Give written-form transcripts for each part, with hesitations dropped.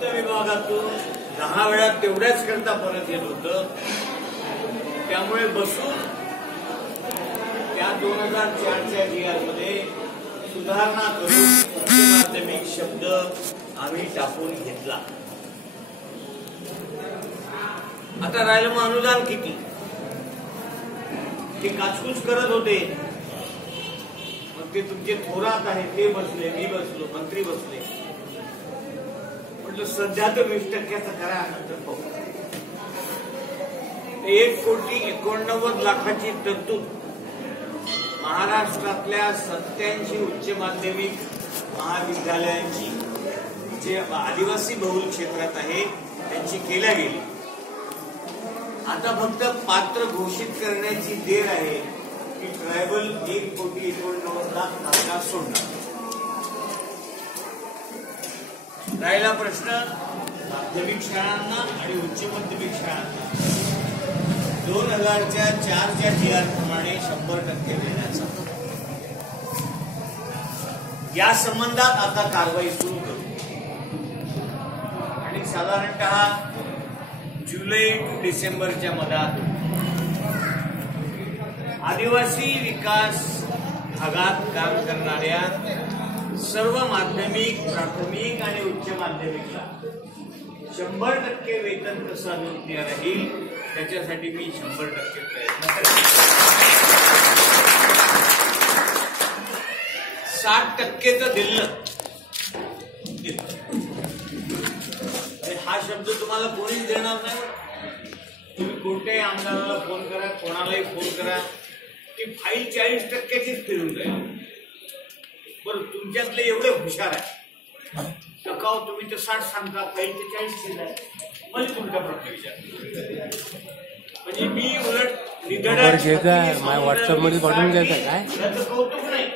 वित्त विभागातून 10 वेळा तेवढ्याच करता परत येत होतं. त्यामुळे बसून त्या 2004च्या GR मध्ये सुधारणा करून उच्च माध्यमिक शब्द आम्ही टाकून घेतला. आता राहिलं मग अनुदान किती. ते काचकूच करत होते. मग ते तुमचे थोरात आहे ते बसले, मी बसलो, मंत्री बसले. म्हटलं सध्या तर 20% करा, नंतर पाहू. 1,89,00,000ची तरतूद महाराष्ट्रातल्या 87 उच्च माध्यमिक महाविद्यालयांची जे आदिवासी बहुल क्षेत्रात आहे त्यांची केल्या गेली. आता फक्त पात्र घोषित करण्याची देर आहे की ट्रायबल 1,89,00,000 खासदार सोडणार. राहिला प्रश्न माध्यमिक शाळांना आणि उच्च माध्यमिक शाळांना 2004च्या GR प्रमाणे 100% देण्याचा. या संबंधात आता कारवाई सुरू करू आणि साधारणतः जुलै ते डिसेंबरच्या मधात आदिवासी विकास भागात काम करणाऱ्या सर्व माध्यमिक, प्राथमिक आणि उच्च माध्यमिकला 100% वेतन कसं अनुज्ञेय राहील त्याच्यासाठी मी 100% प्रयत्न करेन. 60%चं दिलं. हा शब्द तुम्हाला कोणीच देणार नाही. तुम्ही कोणत्याही आमदाराला फोन करा, कोणालाही फोन करा, ती फाईल 40%चीच फिरून जाईल. बरं, तुमच्यातले एवढे हुशार आहे टकाव, तुम्ही तर 60 सांगता, फाईल ते 40 दिलाय. म्हणजे तुमचा प्रश्न विचार. म्हणजे मी उलट व्हॉट्सअपमध्ये पाठवून द्यायचं काय त्याचं कौतुक नाही.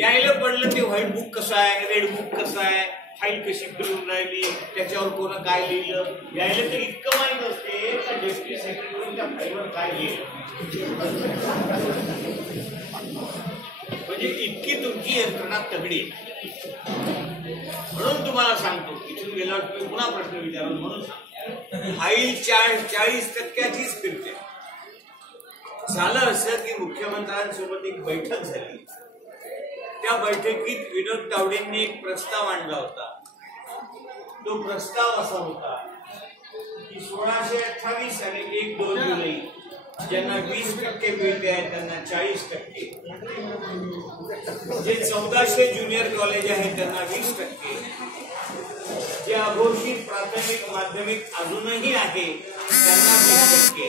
यायला पडलं ते व्हाईट बुक कसं आहे, रेड बुक कसं आहे, फाईल कशी फिरून राहिली, त्याच्यावर कोणा काय लिहिलं, यायला तर इतकं माहीत असते का डेप्युटी सेक्रेटरी त्या फाईलवर काय लिहिलं. म्हणजे इतकी तुमची यंत्रणा तगडी आहे. म्हणून तुम्हाला सांगतो, इथून गेल्यावर तुम्ही पुन्हा प्रश्न विचारा म्हणून सांगतो. फाईल 40%चीच फिरते. झालं असं की मुख्यमंत्र्यांसोबत एक बैठक झाली. त्या बैठकीत विनोद तावडेंनी एक प्रस्ताव आणला होता. तो प्रस्ताव असा होता की 1628 आणि 1-2 जुलै ज्यांना 20% मिळते आहे त्यांना 40%, जे 1400 ज्युनियर कॉलेज आहेत त्यांना 20%, जे अघोषित प्राथमिक माध्यमिक अजूनही आहे त्यांना 20%,